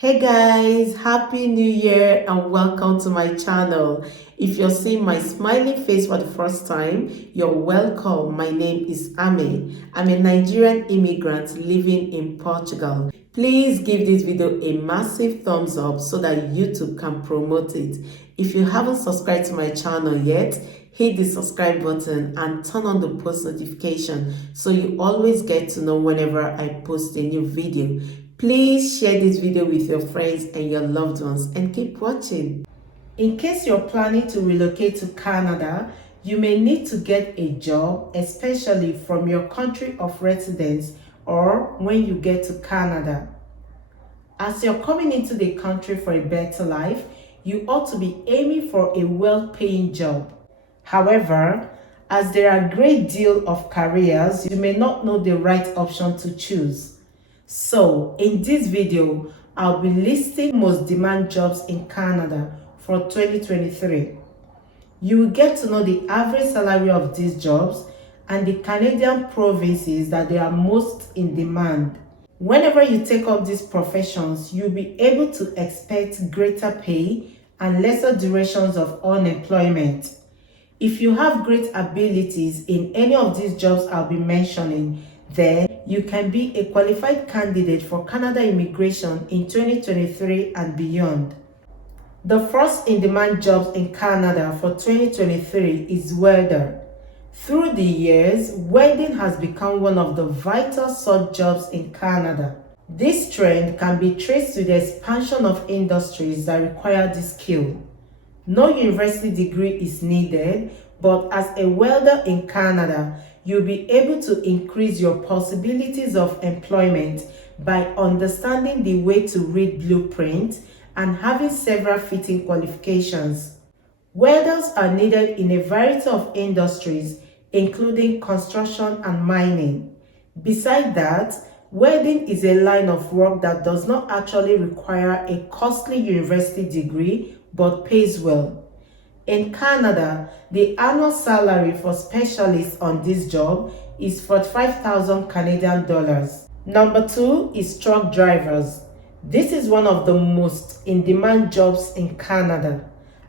Hey guys, happy new year and welcome to my channel. If you're seeing my smiling face for the first time, you're welcome. My name is Ammy. I'm a Nigerian immigrant living in Portugal. Please give this video a massive thumbs up so that YouTube can promote it. If you haven't subscribed to my channel yet, hit the subscribe button and turn on the post notification so you always get to know whenever I post a new video. Please share this video with your friends and your loved ones and keep watching. In case you're planning to relocate to Canada, you may need to get a job, especially from your country of residence or when you get to Canada. As you're coming into the country for a better life, you ought to be aiming for a well-paying job. However, as there are a great deal of careers, you may not know the right option to choose. So, in this video, I'll be listing most demand jobs in Canada for 2023. You will get to know the average salary of these jobs and the Canadian provinces that they are most in demand. Whenever you take up these professions, you'll be able to expect greater pay and lesser durations of unemployment. If you have great abilities in any of these jobs I'll be mentioning, then you can be a qualified candidate for Canada immigration in 2023 and beyond. The first in-demand jobs in Canada for 2023 is welder. Through the years, welding has become one of the vital sought jobs in Canada. This trend can be traced to the expansion of industries that require this skill. No university degree is needed, but as a welder in Canada, you'll be able to increase your possibilities of employment by understanding the way to read blueprints and having several fitting qualifications. Welders are needed in a variety of industries, including construction and mining. Besides that, welding is a line of work that does not actually require a costly university degree but pays well. In Canada, the annual salary for specialists on this job is 45,000 Canadian dollars. Number 2 is truck drivers. This is one of the most in-demand jobs in Canada.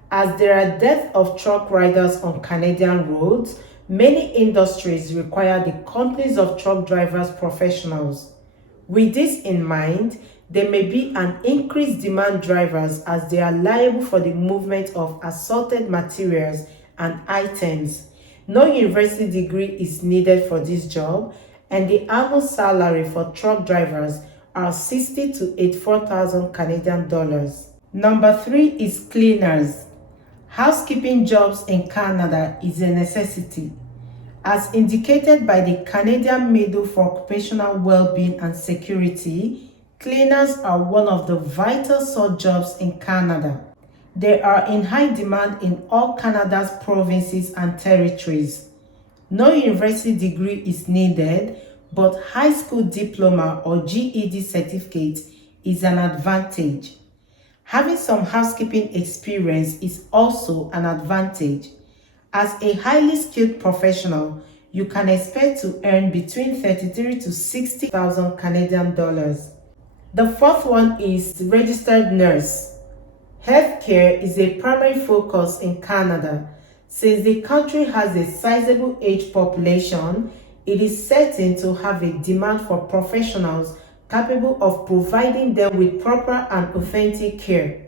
As there are dearth of truck riders on Canadian roads, many industries require the companies of truck drivers professionals. With this in mind, there may be an increased demand drivers as they are liable for the movement of assorted materials and items. No university degree is needed for this job, and the annual salary for truck drivers are 60 to 84,000 Canadian dollars. Number 3 is cleaners. Housekeeping jobs in Canada is a necessity. As indicated by the Canadian Medal for Occupational Well-being and Security, cleaners are one of the vital sought jobs in Canada. They are in high demand in all Canada's provinces and territories. No university degree is needed, but high school diploma or GED certificate is an advantage. Having some housekeeping experience is also an advantage. As a highly skilled professional, you can expect to earn between 33 to 60,000 Canadian dollars. The fourth one is registered nurse. Healthcare is a primary focus in Canada. Since the country has a sizable aged population, it is certain to have a demand for professionals capable of providing them with proper and authentic care.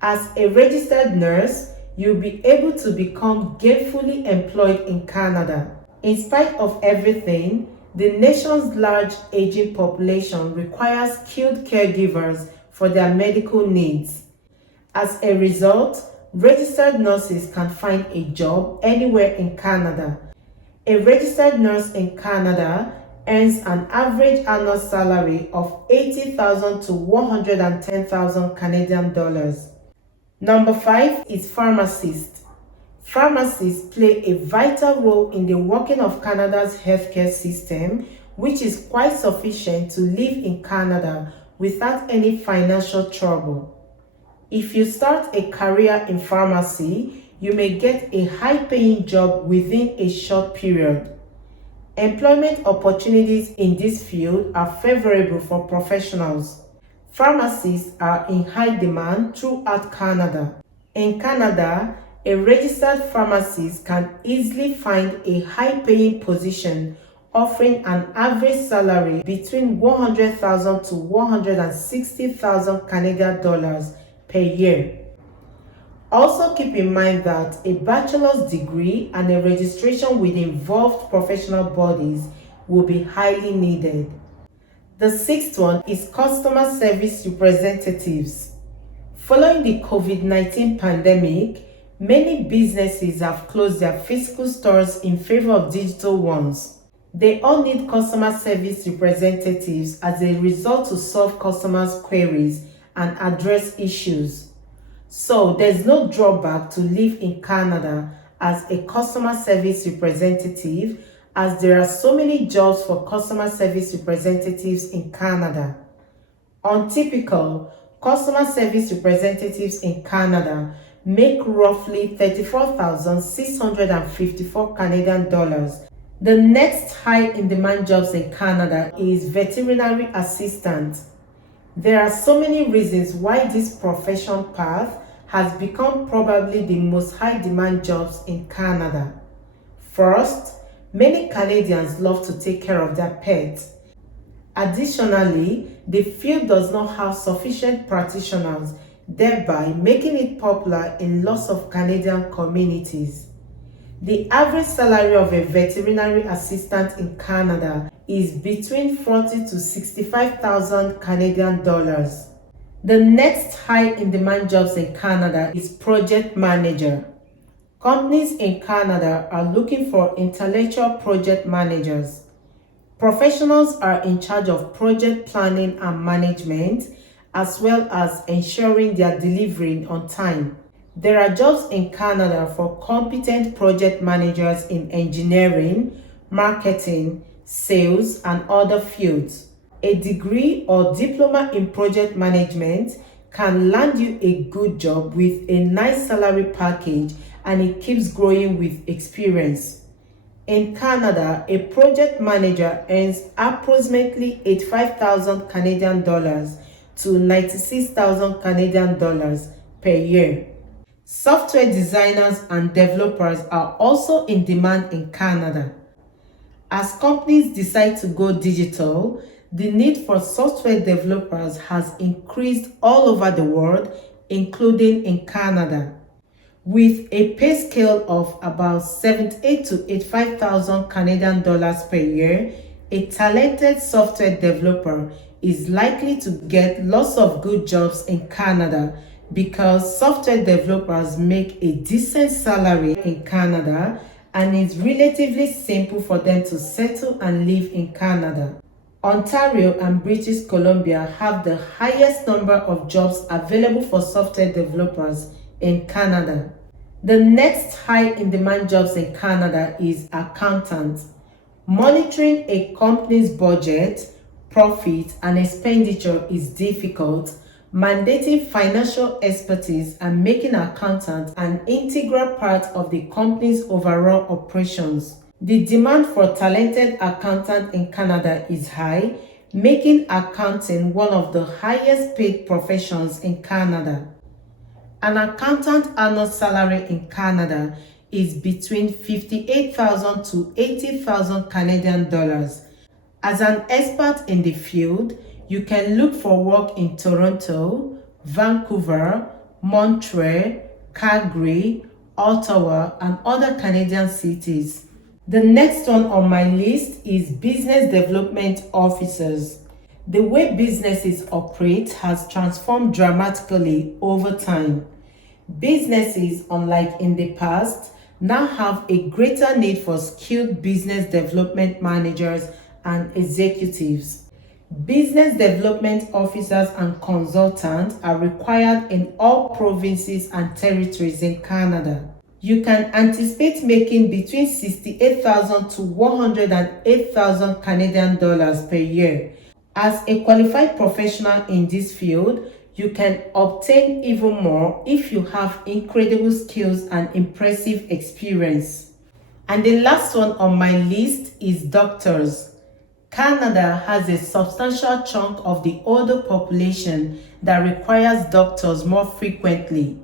As a registered nurse, you'll be able to become gainfully employed in Canada. In spite of everything, the nation's large aging population requires skilled caregivers for their medical needs. As a result, registered nurses can find a job anywhere in Canada. A registered nurse in Canada earns an average annual salary of 80,000 to 110,000 Canadian dollars. Number 5 is pharmacists. Pharmacists play a vital role in the working of Canada's healthcare system, which is quite sufficient to live in Canada without any financial trouble. If you start a career in pharmacy, you may get a high-paying job within a short period. Employment opportunities in this field are favorable for professionals. Pharmacists are in high demand throughout Canada. In Canada, a registered pharmacist can easily find a high-paying position offering an average salary between $100,000 to $160,000 Canadian dollars per year. Also keep in mind that a bachelor's degree and a registration with involved professional bodies will be highly needed. The sixth one is customer service representatives. Following the COVID-19 pandemic, many businesses have closed their physical stores in favor of digital ones. They all need customer service representatives as a result to solve customers' queries and address issues. So there's no drawback to live in Canada as a customer service representative, as there are so many jobs for customer service representatives in Canada. Untypical customer service representatives in Canada make roughly $34,654 Canadian dollars. The next high in demand jobs in Canada is veterinary assistant. There are so many reasons why this profession path has become probably the most high demand jobs in Canada. First, many Canadians love to take care of their pets. Additionally, the field does not have sufficient practitioners, thereby making it popular in lots of Canadian communities. The average salary of a veterinary assistant in Canada is between $40,000 to $65,000 Canadian dollars. The next high in demand jobs in Canada is project manager. Companies in Canada are looking for intellectual project managers. Professionals are in charge of project planning and management, as well as ensuring they are delivering on time. There are jobs in Canada for competent project managers in engineering, marketing, sales, and other fields. A degree or diploma in project management can land you a good job with a nice salary package, and it keeps growing with experience. In Canada, a project manager earns approximately $85,000 Canadian dollars to $96,000 Canadian dollars per year. Software designers and developers are also in demand in Canada. As companies decide to go digital, the need for software developers has increased all over the world, including in Canada. With a pay scale of about $78,000 to $85,000 Canadian dollars per year, a talented software developer is likely to get lots of good jobs in Canada because software developers make a decent salary in Canada, and it's relatively simple for them to settle and live in Canada. Ontario and British Columbia have the highest number of jobs available for software developers in Canada. The next high in demand jobs in Canada is accountant. Monitoring a company's budget, profit, and expenditure is difficult, mandating financial expertise and making accountants an integral part of the company's overall operations. The demand for talented accountants in Canada is high, making accounting one of the highest paid professions in Canada. An accountant annual salary in Canada is between $58,000 to $80,000 Canadian dollars. As an expert in the field, you can look for work in Toronto, Vancouver, Montreal, Calgary, Ottawa, and other Canadian cities. The next one on my list is business development officers. The way businesses operate has transformed dramatically over time. Businesses, unlike in the past, now have a greater need for skilled business development managers and executives. Business development officers and consultants are required in all provinces and territories in Canada. You can anticipate making between $68,000 to $108,000 Canadian dollars per year. As a qualified professional in this field, you can obtain even more if you have incredible skills and impressive experience. And the last one on my list is doctors. Canada has a substantial chunk of the older population that requires doctors more frequently.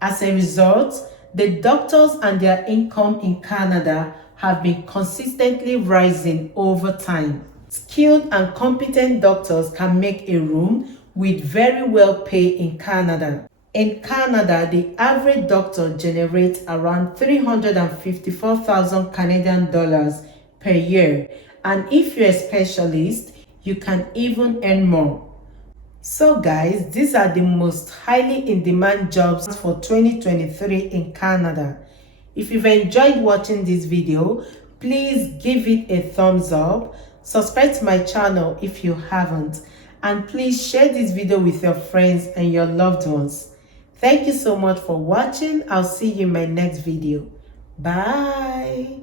As a result, the doctors and their income in Canada have been consistently rising over time. Skilled and competent doctors can make a room with very well pay in Canada. In Canada, the average doctor generates around 354,000 Canadian dollars per year, and if you're a specialist, you can even earn more. So guys, these are the most highly in-demand jobs for 2023 in Canada. If you've enjoyed watching this video, please give it a thumbs up, subscribe to my channel if you haven't, and please share this video with your friends and your loved ones. Thank you so much for watching. I'll see you in my next video. Bye.